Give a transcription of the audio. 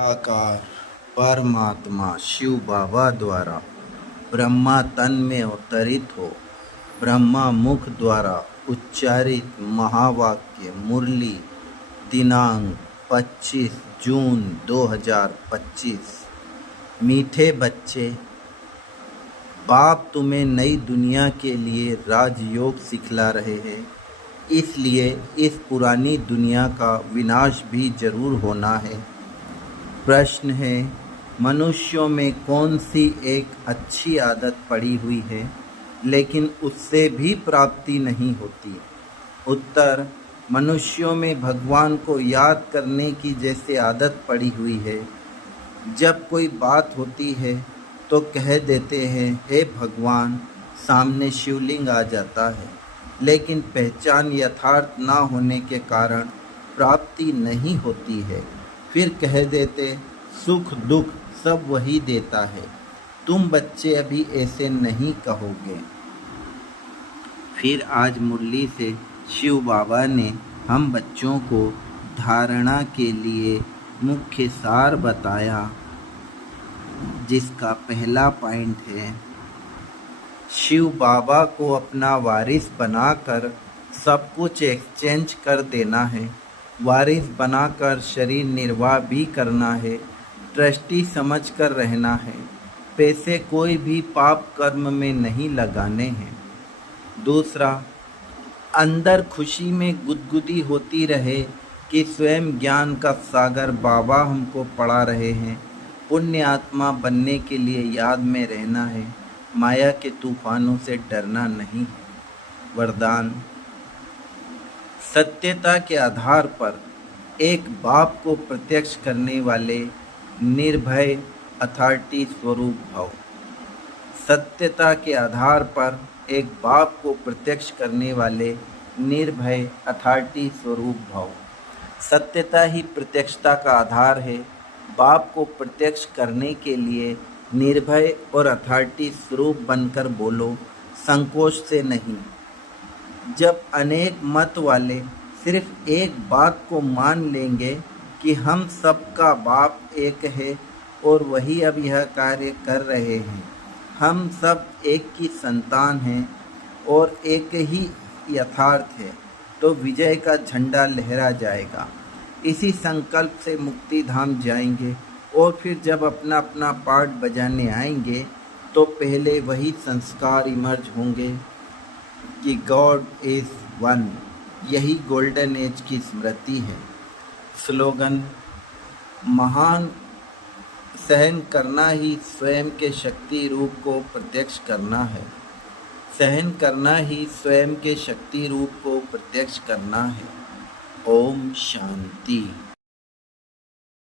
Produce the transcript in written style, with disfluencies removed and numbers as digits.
आकार परमात्मा शिव बाबा द्वारा ब्रह्मा तन में अवतरित हो ब्रह्मा मुख द्वारा उच्चारित महावाक्य मुरली दिनांक 25 जून 2025। मीठे बच्चे, बाप तुम्हें नई दुनिया के लिए राजयोग सिखला रहे हैं, इसलिए इस पुरानी दुनिया का विनाश भी जरूर होना है। प्रश्न है, मनुष्यों में कौन सी एक अच्छी आदत पड़ी हुई है लेकिन उससे भी प्राप्ति नहीं होती? उत्तर, मनुष्यों में भगवान को याद करने की जैसे आदत पड़ी हुई है। जब कोई बात होती है तो कह देते हैं, हे भगवान, सामने शिवलिंग आ जाता है, लेकिन पहचान यथार्थ ना होने के कारण प्राप्ति नहीं होती है। फिर कह देते, सुख दुख सब वही देता है। तुम बच्चे अभी ऐसे नहीं कहोगे। फिर आज मुरली से शिव बाबा ने हम बच्चों को धारणा के लिए मुख्य सार बताया, जिसका पहला पॉइंट है, शिव बाबा को अपना वारिस बनाकर सब कुछ एक्सचेंज कर देना है। वारिस बनाकर शरीर निर्वाह भी करना है, ट्रस्टी समझकर रहना है। पैसे कोई भी पाप कर्म में नहीं लगाने हैं। दूसरा, अंदर खुशी में गुदगुदी होती रहे कि स्वयं ज्ञान का सागर बाबा हमको पढ़ा रहे हैं। पुण्य आत्मा बनने के लिए याद में रहना है, माया के तूफानों से डरना नहीं है। वरदान, सत्यता के आधार पर एक बाप को प्रत्यक्ष करने वाले निर्भय अथॉरिटी स्वरूप भव। सत्यता के आधार पर एक बाप को प्रत्यक्ष करने वाले निर्भय अथॉरिटी स्वरूप भव। सत्यता ही प्रत्यक्षता का आधार है। बाप को प्रत्यक्ष करने के लिए निर्भय और अथॉरिटी स्वरूप बनकर बोलो, संकोच से नहीं। जब अनेक मत वाले सिर्फ एक बात को मान लेंगे कि हम सबका बाप एक है और वही अब यह कार्य कर रहे हैं, हम सब एक की संतान हैं और एक ही यथार्थ है, तो विजय का झंडा लहरा जाएगा। इसी संकल्प से मुक्ति धाम जाएंगे और फिर जब अपना अपना पार्ट बजाने आएंगे तो पहले वही संस्कार इमर्ज होंगे कि गॉड इज़ वन। यही गोल्डन एज की स्मृति है। स्लोगन, महान सहन करना ही स्वयं के शक्ति रूप को प्रत्यक्ष करना है। सहन करना ही स्वयं के शक्ति रूप को प्रत्यक्ष करना है। ओम शांति।